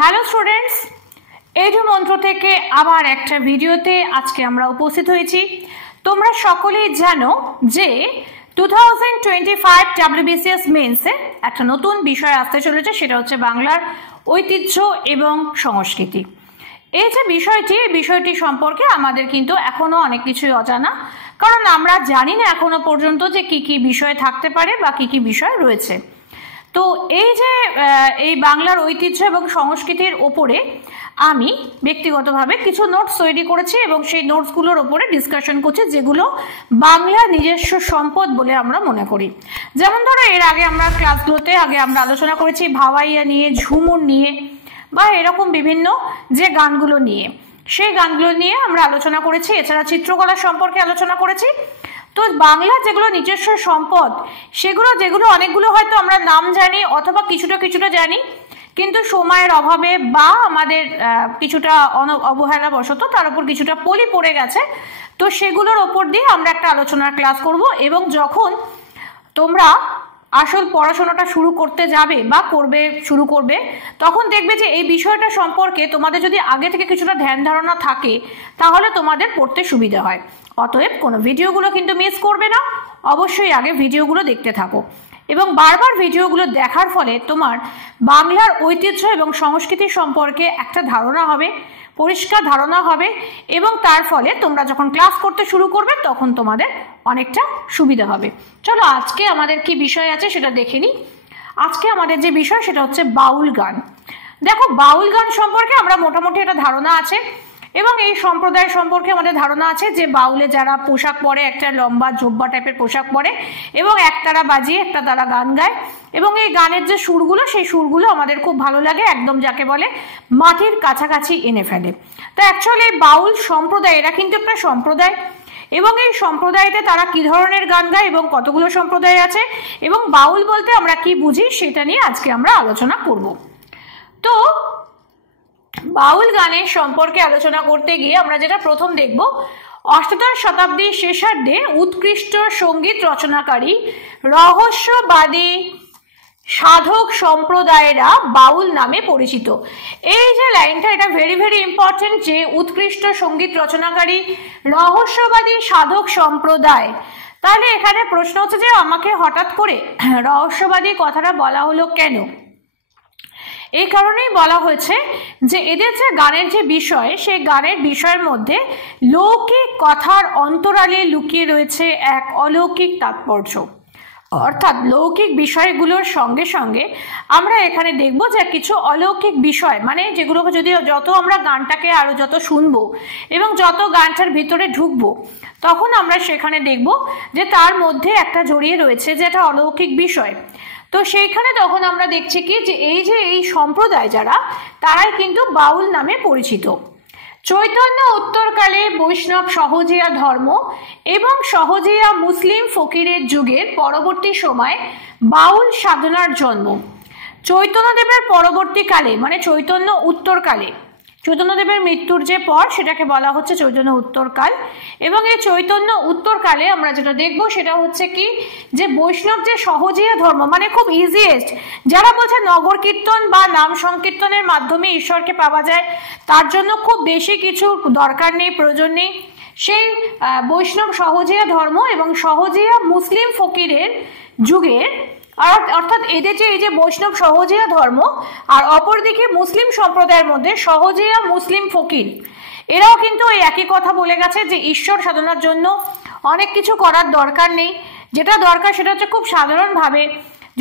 Hello students, edu মন্ত্র থেকে আবার একটা ভিডিওতে আজকে আমরা উপস্থিত হয়েছি। তোমরা সকলেই জানো যে 2025 WBCS মেন্সে একটা নতুন বিষয় আসতে চলেছে, সেটা হচ্ছে বাংলার ঐতিহ্য এবং সংস্কৃতি। এই যে বিষয়টি সম্পর্কে আমাদের কিন্তু এখনো অনেক কিছুই অজানা, কারণ আমরা জানি না এখনো পর্যন্ত যে কি কি বিষয় থাকতে পারে বা কি কি বিষয় রয়েছে। তো এই যে এই বাংলার ঐতিহ্য এবং সংস্কৃতির ওপরে আমি ব্যক্তিগতভাবে কিছু নোটস তৈরি করেছি এবং সেই নোটসগুলোর ওপরে ডিসকাশন করছি, যেগুলো বাংলার নিজস্ব সম্পদ বলে আমরা মনে করি। যেমন ধরো, এর আগে আমরা ক্লাসগুলোতে আমরা আলোচনা করেছি ভাওয়াইয়া নিয়ে, ঝুমুর নিয়ে, বা এরকম বিভিন্ন যে গানগুলো নিয়ে, সেই গানগুলো নিয়ে আমরা আলোচনা করেছি। এছাড়া চিত্রকলা সম্পর্কে আলোচনা করেছি। তো বাংলার যেগুলো নিজস্ব সম্পদ, যেগুলো অনেকগুলো হয়তো আমরা নাম জানি অথবা কিছুটা জানি, কিন্তু সময়ের অভাবে বা আমাদের কিছুটা অবহেলাবশত তার উপর কিছুটা পলি পড়ে গেছে। তো সেগুলোর ওপর দিয়ে আমরা একটা আলোচনার ক্লাস করব, এবং যখন তোমরা আসল পড়াশোনাটা শুরু করবে তখন দেখবে যে এই বিষয়টা সম্পর্কে তোমাদের যদি আগে থেকে কিছুটা ধ্যান ধারণা থাকে, তাহলে তোমাদের পড়তে সুবিধা হয়। অতএব কোনো ভিডিওগুলো কিন্তু মিস করবে না, অবশ্যই আগে ভিডিওগুলো দেখতে থাকো, এবং বারবার ভিডিওগুলো দেখার ফলে তোমার বাংলার ঐতিহ্য এবং সংস্কৃতি সম্পর্কে একটা ধারণা হবে, পরিষ্কার ধারণা হবে, এবং তার ফলে তোমরা যখন ক্লাস করতে শুরু করবে তখন তোমাদের অনেকটা সুবিধা হবে। চলো, আজকে আমাদের কি বিষয় আছে সেটা দেখে নিই। আজকে আমাদের যে বিষয় সেটা হচ্ছে বাউল গান। দেখো, বাউল গান সম্পর্কে আমরা মোটামুটি একটা ধারণা আছে, এবং এই সম্প্রদায় সম্পর্কে আমাদের ধারণা আছে যে বাউলে যারা পোশাক পরে, একটা লম্বা জোব্বা টাইপের পোশাক পরে, এবং একতারা বাজিয়ে একটা তারা গান গায়, এবং এই গানের যে সুরগুলো, সেই সুরগুলো আমাদের খুব ভালো লাগে, একদম যাকে বলে মাটির কাছাকাছি এনে ফেলে। তো অ্যাকচুয়ালি এই বাউল সম্প্রদায়, এরা কিন্তু একটা সম্প্রদায়, এবং এই সম্প্রদায়তে তারা কি ধরনের গান গায় এবং কতগুলো সম্প্রদায় আছে, এবং বাউল বলতে আমরা কি বুঝি সেটা নিয়ে আজকে আমরা আলোচনা করব। তো বাউল গানের সম্পর্কে আলোচনা করতে গিয়ে আমরা যেটা প্রথম দেখব, অষ্টাদশ শতাব্দীর শেষার্ধে উৎকৃষ্ট সঙ্গীত রচনাকারী রহস্যবাদী সাধক সম্প্রদায়েরা বাউল নামে পরিচিত। এই যে লাইনটা, এটা ভেরি ভেরি ইম্পর্টেন্ট, যে উৎকৃষ্ট সঙ্গীত রচনাকারী রহস্যবাদী সাধক সম্প্রদায়। তাহলে এখানে প্রশ্ন হচ্ছে যে আমাকে হঠাৎ করে রহস্যবাদী কথাটা বলা হলো কেন? এই কারণেই বলা হয়েছে যে এদের যে গানের যে বিষয়, সেই গানের বিষয়ের মধ্যে লৌকিক কথার অন্তরালে লুকিয়ে রয়েছে এক অলৌকিক তাৎপর্য। অর্থাৎ লৌকিক বিষয়গুলোর সঙ্গে সঙ্গে আমরা এখানে দেখব যে কিছু অলৌকিক বিষয়, মানে যেগুলো যত আমরা গানটাকে আরো যত শুনবো এবং যত গানটার ভিতরে ঢুকবো, তখন আমরা সেখানে দেখব যে তার মধ্যে একটা জড়িয়ে রয়েছে যে একটা অলৌকিক বিষয়। তো সেইখানে তখন আমরা দেখছি কি, যে এই সম্প্রদায় যারা, তারাই কিন্তু বাউল নামে পরিচিত। চৈতন্য উত্তরকালে বৈষ্ণব সহজিয়া ধর্ম এবং সহজিয়া মুসলিম ফকিরের যুগের পরবর্তী সময় বাউল সাধনার জন্ম। চৈতন্যদেবের পরবর্তীকালে, মানে চৈতন্য উত্তরকালে, চৈতন্যদেবের মৃত্যুর যে পর, সেটাকে বলা হচ্ছে চৈতন্য উত্তরকাল। এবং এই চৈতন্য উত্তরকালে আমরা যেটা দেখবো সেটা হচ্ছে কি, যে বৈষ্ণব যে সহজিয়া ধর্ম, মানে খুব ইজিয়েস্ট, যারা বলছে নগর কীর্তন বা নাম সংকীর্তনের মাধ্যমে ঈশ্বরকে পাওয়া যায়, তার জন্য খুব বেশি কিছু দরকার নেই, প্রয়োজন নেই, সেই বৈষ্ণব সহজিয়া ধর্ম এবং সহজিয়া মুসলিম ফকিরের যুগের, অর্থাৎ এদের যে এই যে বৈষ্ণব সহজিয়া ধর্ম আর অপরদিকে মুসলিম সম্প্রদায়ের মধ্যে সহজিয়া মুসলিম ফকির, এরাও কিন্তু এই একই কথা বলে গেছে যে ঈশ্বর সাধনার জন্য অনেক কিছু করার দরকার নেই। যেটা দরকার সেটা হচ্ছে খুব সাধারণভাবে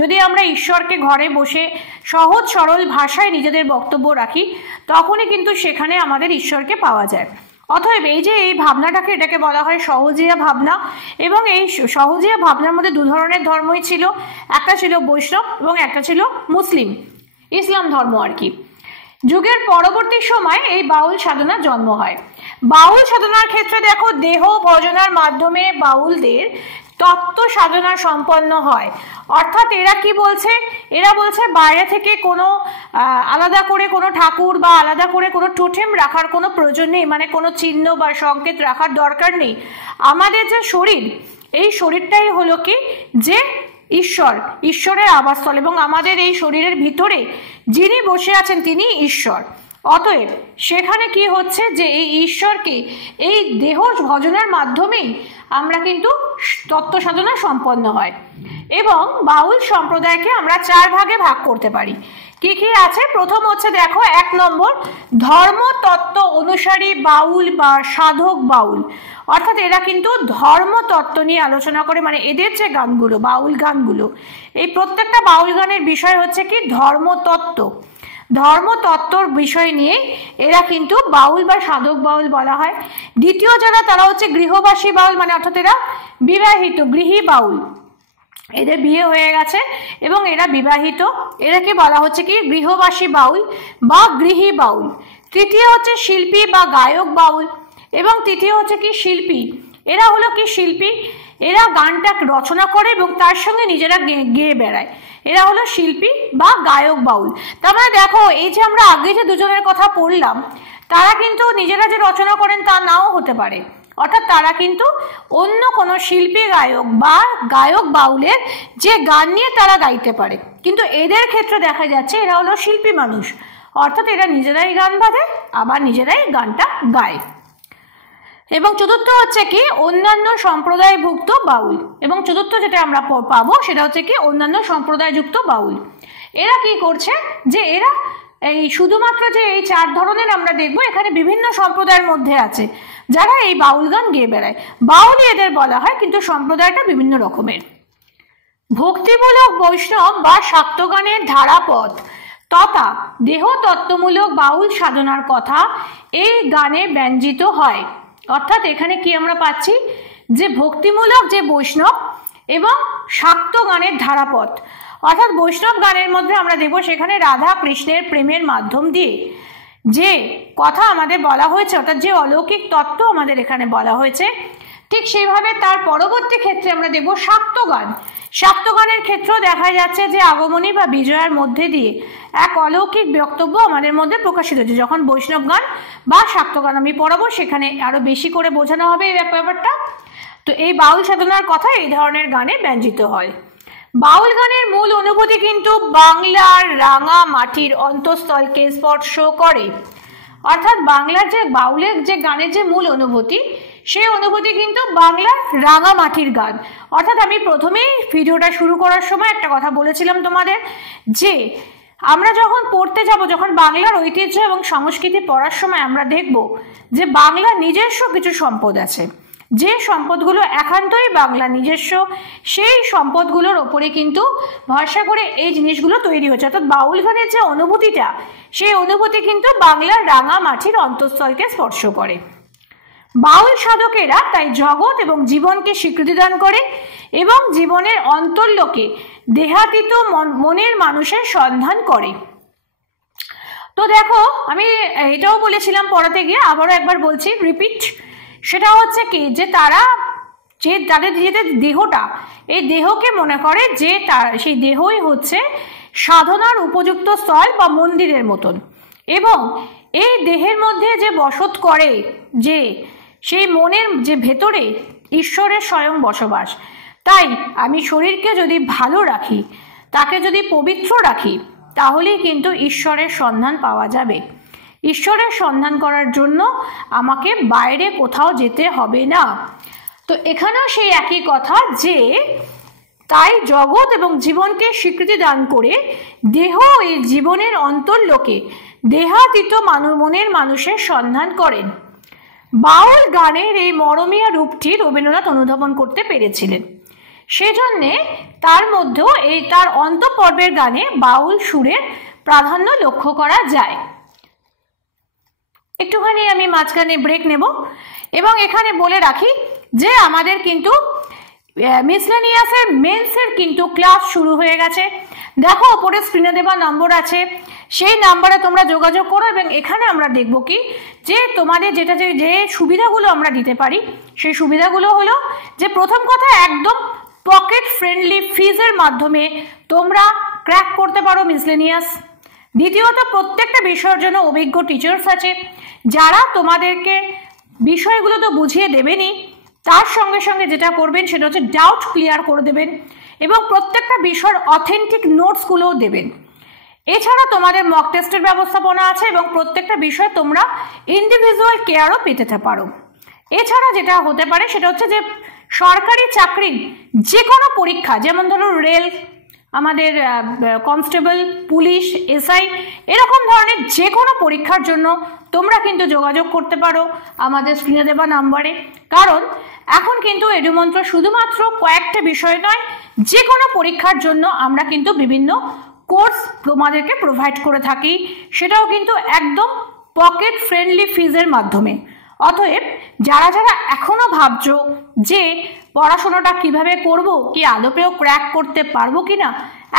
যদি আমরা ঈশ্বরকে ঘরে বসে সহজ সরল ভাষায় নিজেদের বক্তব্য রাখি, তখনই কিন্তু সেখানে আমাদের ঈশ্বরকে পাওয়া যায়। অতএব এই ভাবনাটাকে, এটাকে বলা হয় সহজিয়া ভাবনা। এবং এই সহজিয়া ভাবনার মধ্যে দু ধরনের ধর্মই ছিল, একটা ছিল বৈষ্ণব এবং একটা ছিল মুসলিম, ইসলাম ধর্ম আর কি। যুগের পরবর্তী সময় এই বাউল সাধনার জন্ম হয়। বাউল সাধনার ক্ষেত্রে দেখো, দেহ ভজনার মাধ্যমে বাউলদের তত্ত্ব সাধনা সম্পন্ন হয়। অর্থাৎ এরা কি বলছে, এরা বলছে বাইরে থেকে কোনো আলাদা করে কোনো ঠাকুর বা আলাদা করে কোনো টোটেম রাখার কোনো প্রয়োজন নেই, মানে কোনো চিহ্ন বা সংকেত রাখার দরকার নেই। আমাদের যে শরীর, এই শরীরটাই হলো কি, যে ঈশ্বর, ঈশ্বরের আবাসস্থল, এবং আমাদের এই শরীরের ভিতরে যিনি বসে আছেন তিনি ঈশ্বর। অতএব সেখানে কি হচ্ছে যে এই ঈশ্বরকে এই দেহ ভজনের মাধ্যমেই আমরা কিন্তু তত্ত্ব সাধনা সম্পন্ন হয়। এবং বাউল সম্প্রদায়কে আমরা 4 ভাগে ভাগ করতে পারি। কি কি আছে? প্রথম হচ্ছে দেখো 1 নম্বর ধর্মতত্ত্ব অনুসারী বাউল বা সাধক বাউল, অর্থাৎ এরা কিন্তু ধর্মতত্ত্ব নিয়ে আলোচনা করে, মানে এদের যে গানগুলো বাউল গানগুলো, এই প্রত্যেকটা বাউল গানের বিষয় হচ্ছে কি ধর্মতত্ত্ব, ধর্মতত্ত্বর বিষয় নিয়ে এরা কিন্তু বাউল বা সাধক বাউল বলা হয়। দ্বিতীয় যারা তারা হচ্ছে গৃহবাসী বাউল, মানে অর্থাৎ এরা বিবাহিত গৃহী বাউল, এদের বিয়ে হয়ে গেছে এবং এরা বিবাহিত, এরাকে বলা হচ্ছে কি গৃহবাসী বাউল বা গৃহী বাউল। তৃতীয় হচ্ছে শিল্পী বা গায়ক বাউল, এবং তৃতীয় হচ্ছে কি শিল্পী, এরা হলো কি শিল্পী, এরা গানটা রচনা করে এবং তার সঙ্গে নিজেরা গেয়ে বেড়ায়, এরা হলো শিল্পী বা গায়ক বাউল। তার মানে দেখো এই যে আমরা আগে যে দুজনের কথা পড়লাম, তারা কিন্তু নিজেরা যে রচনা করেন তা নাও হতে পারে, অর্থাৎ তারা কিন্তু অন্য কোনো শিল্পী গায়ক বা গায়ক বাউলের যে গান নিয়ে তারা গাইতে পারে, কিন্তু এদের ক্ষেত্রে দেখা যাচ্ছে এরা হলো শিল্পী মানুষ, অর্থাৎ এরা নিজেরাই গান বাঁধে আবার নিজেরাই গানটা গায়। এবং চতুর্থ হচ্ছে কি অন্যান্য সম্প্রদায়ভুক্ত বাউল, এবং চতুর্থ যেটা আমরা পাবো সেটা হচ্ছে কি অন্যান্য সম্প্রদায়যুক্ত বাউল। এরা কি করছে যে এরা এই শুধুমাত্র যে এই 4 ধরনের আমরা দেখবো, এখানে বিভিন্ন সম্প্রদায়ের মধ্যে আছে যারা এই বাউল গান গেয়ে বেড়ায়, বাউলই এদের বলা হয়, কিন্তু সম্প্রদায়টা বিভিন্ন রকমের। ভক্তিমূলক বৈষ্ণব বা শাক্ত গানের ধারাপথ তথা দেহ তত্ত্বমূলক বাউল সাধনার কথা এই গানে ব্যঞ্জিত হয়। অর্থাৎ এখানে কি আমরা পাচ্ছি যে ভক্তিমূলক যে বৈষ্ণব এবং শাক্ত গানের ধারাপথ, অর্থাৎ বৈষ্ণব গানের মধ্যে আমরা দেখব সেখানে রাধা কৃষ্ণের প্রেমের মাধ্যম দিয়ে যে কথা আমাদের বলা হয়েছে, অর্থাৎ যে অলৌকিক তত্ত্ব আমাদের এখানে বলা হয়েছে, ঠিক সেইভাবে তার পরবর্তী ক্ষেত্রে আমরা দেখব শাক্ত গান। শাক্ত গানের ক্ষেত্রেও দেখা যাচ্ছে যে আগমনী বা বিজয়ার মধ্যে দিয়ে এক অলৌকিক বক্তব্য আমাদের মধ্যে প্রকাশিত হচ্ছে। যখন বৈষ্ণব গান বা শাক্ত গান আমি পড়াবো সেখানে আরো বেশি করে বোঝানো হবে এই ব্যাপারটা। তো এই বাউল সাধনার কথা এই ধরনের গানে ব্যঞ্জিত হয়। বাউল গানের মূল অনুভূতি কিন্তু বাংলার রাঙা মাটির অন্তঃস্থলকে স্পর্শ করে, অর্থাৎ বাংলার যে বাউলের যে গানের যে মূল অনুভূতি, সেই অনুভূতি কিন্তু বাংলার রাঙা মাটির গান। অর্থাৎ আমি প্রথমেই ভিডিওটা শুরু করার সময় একটা কথা বলেছিলাম তোমাদের, যে আমরা যখন পড়তে যাব, যখন বাংলার ঐতিহ্য এবং সংস্কৃতি পড়ার সময় আমরা দেখব যে বাংলার নিজস্ব কিছু সম্পদ আছে, যে সম্পদগুলো একান্তই বাংলা নিজস্ব, সেই সম্পদগুলোর ওপরে কিন্তু ভরসা করে এই জিনিসগুলো তৈরি হচ্ছে। অর্থাৎ বাউল গানের যে অনুভূতিটা, সেই অনুভূতি কিন্তু বাংলার রাঙা মাটির অন্তঃস্থলকে স্পর্শ করে। বাউল সাধকেরা তাই জগৎ এবং জীবনকে স্বীকৃতি দান করে এবং জীবনের অন্তর্লোকে দেহাতীত মনের মানুষের সন্ধান করে। তো দেখো আমি এটাও বলেছিলাম পড়াতে গিয়ে, আবারও একবার বলছি, রিপিট, সেটা হচ্ছে কি যে তারা যে তাদের নিজেদের দেহটা, এই দেহকে মনে করে যে তার সেই দেহই হচ্ছে সাধনার উপযুক্ত স্থল বা মন্দিরের মতন, এবং এই দেহের মধ্যে যে বসত করে, যে সেই মনের যে ভেতরে ঈশ্বরের স্বয়ং বসবাস। তাই আমি শরীরকে যদি ভালো রাখি, তাকে যদি পবিত্র রাখি, তাহলেই কিন্তু ঈশ্বরের সন্ধান পাওয়া যাবে। ঈশ্বরের সন্ধান করার জন্য আমাকে বাইরে কোথাও যেতে হবে না। তো এখানেও সেই একই কথা, যে তাই জগৎ এবং জীবনকে স্বীকৃতি দান করে দেহ এই জীবনের অন্তর্লোকে দেহাতীত মনের মানুষের সন্ধান করেন। বাউল গানের এই মরমিয়া রূপটি রবীন্দ্রনাথ অনুধাবন করতে পেরেছিলেন, সেজন্যে তার মধ্যেও এই তার অন্তঃপর্বের গানে বাউল সুরের প্রাধান্য লক্ষ্য করা যায়। একটুখানি আমি মাঝখানে ব্রেক নেব এবং এখানে বলে রাখি যে আমাদের কিন্তু মিসলেনিয়াসের মেন্সের কিন্তু ক্লাস শুরু হয়ে গেছে। দেখো ওপরে স্ক্রিনে দেওয়া নম্বর আছে, সেই নাম্বারে তোমরা যোগাযোগ করো, এবং এখানে আমরা দেখব কি যে তোমাদের যেটা যে সুবিধাগুলো আমরা দিতে পারি, সেই সুবিধাগুলো হলো যে প্রথম কথা একদম পকেট ফ্রেন্ডলি ফিজের মাধ্যমে তোমরা ক্র্যাক করতে পারো মিসলেনিয়াস। দ্বিতীয়ত প্রত্যেকটা বিষয়ের জন্য অভিজ্ঞ টিচার্স আছে, যারা তোমাদেরকে বিষয়গুলো তো বুঝিয়ে দেবেনই, তার সঙ্গে সঙ্গে যেটা করবেন সেটা হচ্ছে ডাউট ক্লিয়ার করে দেবেন এবং প্রত্যেকটা বিষয়ের অথেন্টিক নোটসগুলোও দেবেন। এছাড়া তোমাদের মক টেস্টের ব্যবস্থাপনা আছে এবং প্রত্যেকটা বিষয়ে তোমরা ইন্ডিভিজুয়াল কেয়ারও পেতে পারো। এছাড়া যেটা হতে পারে সেটা হচ্ছে যে সরকারি চাকরির যে কোনো পরীক্ষা, যেমন ধরো রেল, আমাদের কনস্টেবল, পুলিশ, এসআই, এরকম ধরনের যে কোনো পরীক্ষার জন্য তোমরা কিন্তু যোগাযোগ করতে পারো আমাদের স্ক্রিনে দেওয়া নাম্বারে। কারণ এখন কিন্তু এডুমন্ত্র শুধুমাত্র কয়েকটা বিষয় নয়, যে কোনো পরীক্ষার জন্য আমরা কিন্তু বিভিন্ন কোর্স তোমাদেরকে প্রোভাইড করে থাকি, সেটাও কিন্তু একদম পকেট ফ্রেন্ডলি ফিজের মাধ্যমে। অতএব যারা যারা এখনো ভাবছো যে পড়াশোনাটা কিভাবে করব, কি আদপেও ক্র্যাক করতে পারবো কিনা,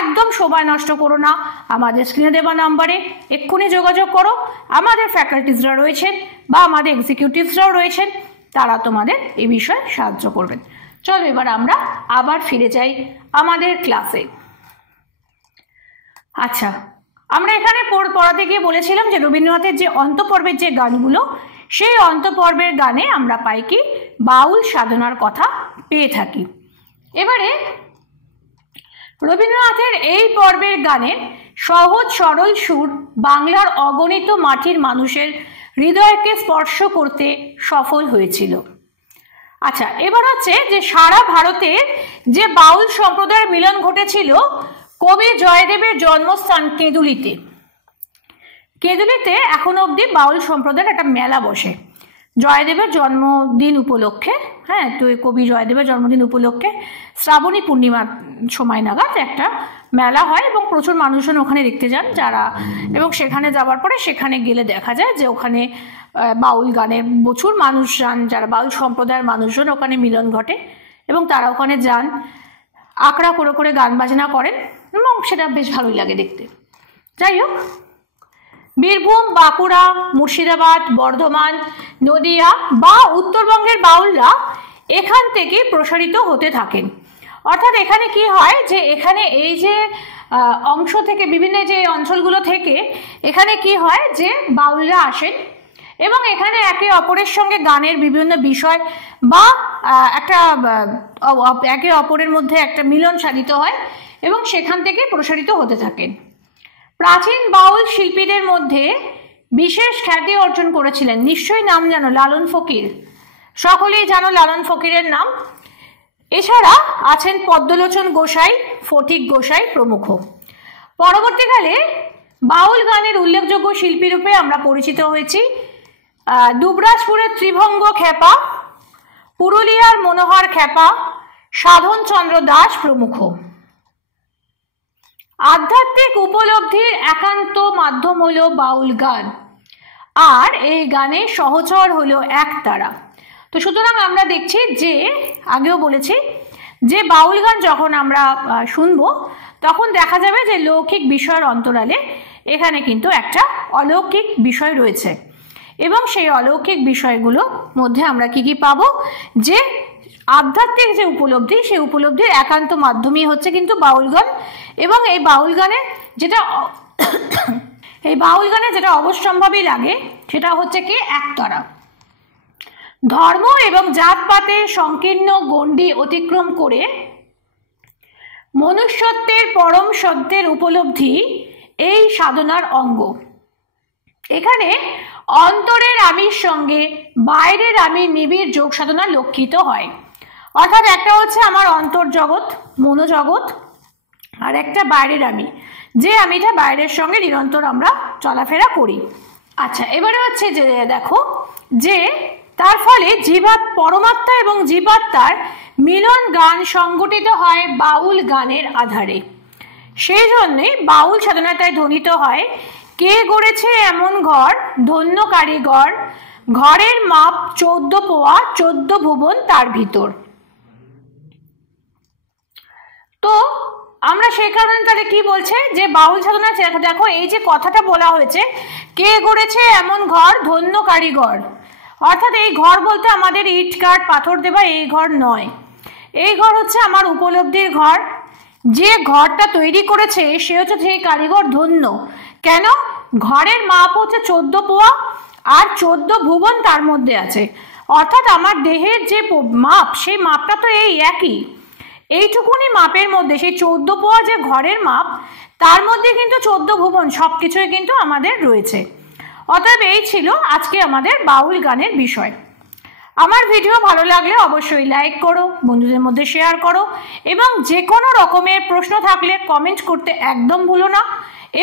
একদম সময় নষ্ট করো না, আমাদের স্ক্রিনে দেওয়া নাম্বারে এক্ষুনি যোগাযোগ করো। আমাদের ফ্যাকাল্টিসরা রয়েছেন বা আমাদের এক্সিকিউটিভসরাও রয়েছেন, তারা তোমাদের এই বিষয়ে সাহায্য করবেন। চলো এবার আমরা আবার ফিরে যাই আমাদের ক্লাসে। আচ্ছা, আমরা এখানে পড়াতে গিয়ে বলেছিলাম যে রবীন্দ্রনাথের যে অন্তঃপর্বের যে গানগুলো, সেই অন্তঃপর্বের গানে আমরা পাই কি বাউল সাধনার কথা পেয়ে থাকি। এবারে রবীন্দ্রনাথের এই পর্বের গানে সহজ সরল সুর বাংলার অগণিত মাটির মানুষের হৃদয়কে স্পর্শ করতে সফল হয়েছিল। আচ্ছা, এবার হচ্ছে যে সারা ভারতের যে বাউল সম্প্রদায়ের মিলন ঘটেছিল কবি জয়দেবের জন্মস্থান কেঁদুলিতে। কেঁদুলিতে এখনো অবধি বাউল সম্প্রদায়ের একটা মেলা বসে জয়দেবের জন্মদিন উপলক্ষে। হ্যাঁ, তো কবি জয়দেবের জন্মদিন উপলক্ষে শ্রাবণী পূর্ণিমার সময় নাগাদ একটা মেলা হয় এবং প্রচুর মানুষজন ওখানে দেখতে যান যারা, এবং সেখানে যাওয়ার পরে সেখানে গেলে দেখা যায় যে ওখানে বাউল গানের প্রচুর মানুষ যান, যারা বাউল সম্প্রদায়ের মানুষজন ওখানে মিলন ঘটে এবং তারা ওখানে যান, আঁকড়া করে করে গান বাজনা করেন এবং সেটা বেশ ভালোই লাগে দেখতে। যাই হোক, বীরভূম, বাঁকুড়া, মুর্শিদাবাদ, বর্ধমান, নদিয়া বা উত্তরবঙ্গের বাউলরা এখান থেকে প্রসারিত হতে থাকেন। অর্থাৎ এখানে কি হয় যে এখানে এই যে অংশ থেকে, বিভিন্ন যে অঞ্চলগুলো থেকে এখানে কি হয় যে বাউলরা আসেন এবং এখানে একে অপরের সঙ্গে গানের বিভিন্ন বিষয় বা একটা একে অপরের মধ্যে একটা মিলন সাধিত হয় এবং সেখান থেকে প্রসারিত হতে থাকেন। প্রাচীন বাউল শিল্পীদের মধ্যে বিশেষ খ্যাতি অর্জন করেছিলেন, নিশ্চয়ই নাম জানো, লালন ফকির। সকলেই জানো লালন ফকিরের নাম। এছাড়া আছেন পদ্মলোচন গোসাই, ফটিক গোসাই প্রমুখ। পরবর্তীকালে বাউল গানের উল্লেখযোগ্য শিল্পী রূপে আমরা পরিচিত হয়েছি দুবরাজপুরের ত্রিভঙ্গ খ্যাপা, পুরুলিয়ার মনোহর খ্যাপা, সাধন চন্দ্র দাস প্রমুখ। আধ্যাত্মিক উপলব্ধির একান্ত মাধ্যম হলো বাউল গান, আর এই গানে সহচর হলো একতারা। তো সুতরাং আমরা দেখছি যে আগেও বলেছি যে বাউল গান যখন আমরা শুনবো তখন দেখা যাবে যে লৌকিক বিষয়ের অন্তরালে এখানে কিন্তু একটা অলৌকিক বিষয় রয়েছে এবং সেই অলৌকিক বিষয়গুলোর মধ্যে আমরা কি কি পাবো, যে আধ্যাত্মিক যে উপলব্ধি, সেই উপলব্ধির একান্ত মাধ্যমই হচ্ছে কিন্তু বাউল গান। এবং এই বাউল গানে যেটা অবশ্যম্ভাবী লাগে সেটা হচ্ছে কি একতারা। ধর্ম এবং জাতপাতের সংকীর্ণ গণ্ডি অতিক্রম করে মনুষ্যত্বের পরম সত্যের উপলব্ধি এই সাধনার অঙ্গ। এখানে অন্তরের আমির সঙ্গে বাইরের আমির নিবিড় যোগ সাধনা লক্ষিত হয়। অর্থাৎ একটা হচ্ছে আমার অন্তর্জগৎ, মনোজগৎ, আর একটা বাইরের আমি, যে আমিটা বাইরের সঙ্গে নিরন্তর আমরা চলাফেরা করি। আচ্ছা, এবারে হচ্ছে যে দেখো যে তার ফলে পরমাত্মা এবং জীবাত্মার মিলন গান সংগঠিত হয় বাউল গানের আধারে। সেই জন্যে বাউল সাধনাটায় ধ্বনিত হয়, কে গড়েছে এমন ঘর, ধন্য কারিগর, ঘরের মাপ 14 পোয়া, 14 ভুবন তার ভিতর। তো আমরা সেই কারণে তাহলে কি বলছে যে বাউল সাধনা, দেখো এই যে কথাটা বলা হয়েছে, কে গড়েছে এমন ঘর, ধন্য কারিগর, অর্থাৎ এই ঘর বলতে আমাদের ইট কাঠ পাথর দেবা এই ঘর নয়, এই ঘর হচ্ছে আমার উপলব্ধির ঘর। যে ঘরটা তৈরি করেছে সে হচ্ছে সেই কারিগর ধন্য। কেন? ঘরের মাপ হচ্ছে 14 পোয়া আর 14 ভুবন তার মধ্যে আছে। অর্থাৎ আমার দেহের যে মাপ, সেই মাপটা তো এই একই। এইটুকুনি মাপের মধ্যে, সেই 14 পোয়া যে ঘরের মাপ, তার মধ্যে কিন্তু 14 ভুবন সবকিছুই কিন্তু আমাদের রয়েছে। অতএব এই ছিল আজকে আমাদের বাউল গানের বিষয়। আমার ভিডিও ভালো লাগলে অবশ্যই লাইক করো, বন্ধুদের মধ্যে শেয়ার করো, এবং যে কোনো রকমের প্রশ্ন থাকলে কমেন্ট করতে একদম ভুলো না।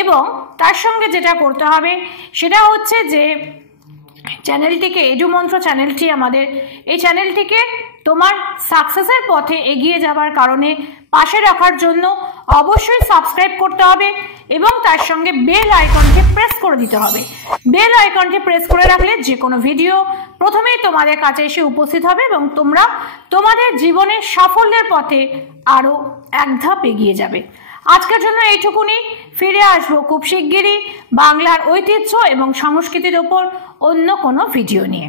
এবং তার সঙ্গে যেটা করতে হবে সেটা হচ্ছে যে চ্যানেলটিকে, এডুমন্ত্র চ্যানেলটি আমাদের, এই চ্যানেলটিকে তোমার সাকসেসের পথে এগিয়ে যাওয়ার কারণে পাশে রাখার জন্য অবশ্যই সাবস্ক্রাইব করতে হবে এবং তার সঙ্গে বেল আইকনটি প্রেস করে দিতে হবে। বেল আইকনটি প্রেস করে রাখলে যে কোনো ভিডিও প্রথমেই তোমাদের কাছে এসে উপস্থিত হবে এবং তোমরা তোমাদের জীবনের সাফল্যের পথে আরও এক ধাপ এগিয়ে যাবে। আজকের জন্য এইটুকুনি। ফিরে আসবো খুব শিগগিরই বাংলার ঐতিহ্য এবং সংস্কৃতির ওপর অন্য কোনো ভিডিও নিয়ে।